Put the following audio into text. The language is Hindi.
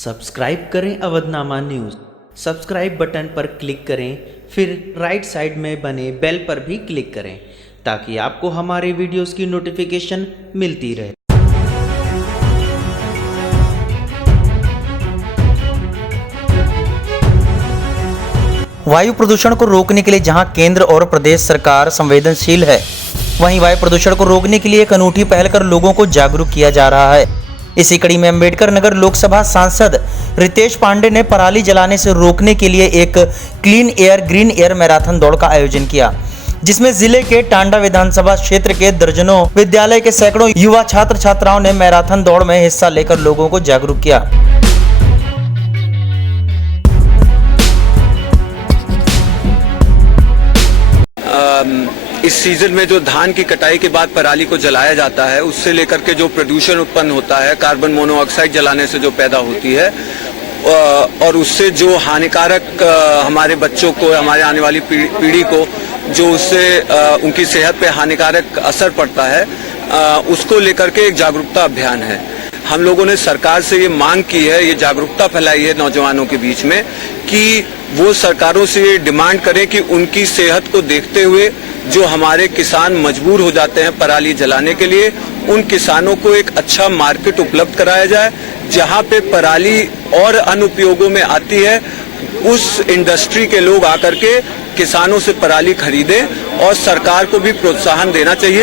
सब्सक्राइब करें अवधनामा न्यूज़। सब्सक्राइब बटन पर क्लिक करें, फिर राइट साइड में बने बेल पर भी क्लिक करें ताकि आपको हमारे वीडियोस की नोटिफिकेशन मिलती रहे। वायु प्रदूषण को रोकने के लिए जहां केंद्र और प्रदेश सरकार संवेदनशील है, वहीं वायु प्रदूषण को रोकने के लिए एक अनूठी पहल कर लोगों को जागरूक किया जा रहा है। इसी कड़ी में अंबेडकर नगर लोकसभा सांसद रितेश पांडे ने पराली जलाने से रोकने के लिए एक clean air green air marathon दौड़ का आयोजन किया, जिसमें जिले के टांडा विधानसभा क्षेत्र के दर्जनों विद्यालय के सैकड़ों युवा छात्र छात्राओं ने मैराथन दौड़ में हिस्सा लेकर लोगों को जागरूक किया। इस सीजन में जो धान की कटाई के बाद पराली को जलाया जाता है, उससे लेकर के जो प्रदूषण उत्पन्न होता है, कार्बन मोनोऑक्साइड जलाने से जो पैदा होती है और उससे जो हानिकारक हमारे बच्चों को, हमारे आने वाली पीढ़ी को जो उससे उनकी सेहत पे हानिकारक असर पड़ता है, उसको लेकर के एक जागरूकता अभियान है। हम लोगों ने सरकार से ये मांग की है, ये जागरूकता फैलाई है नौजवानों के बीच में कि वो सरकारों से ये डिमांड करें कि उनकी सेहत को देखते हुए जो हमारे किसान मजबूर हो जाते हैं पराली जलाने के लिए, उन किसानों को एक अच्छा मार्केट उपलब्ध कराया जाए, जहां पे पराली और अनुपयोगों में आती है उस इंडस्ट्री के लोग आकर के किसानों से पराली खरीदें और सरकार को भी प्रोत्साहन देना चाहिए।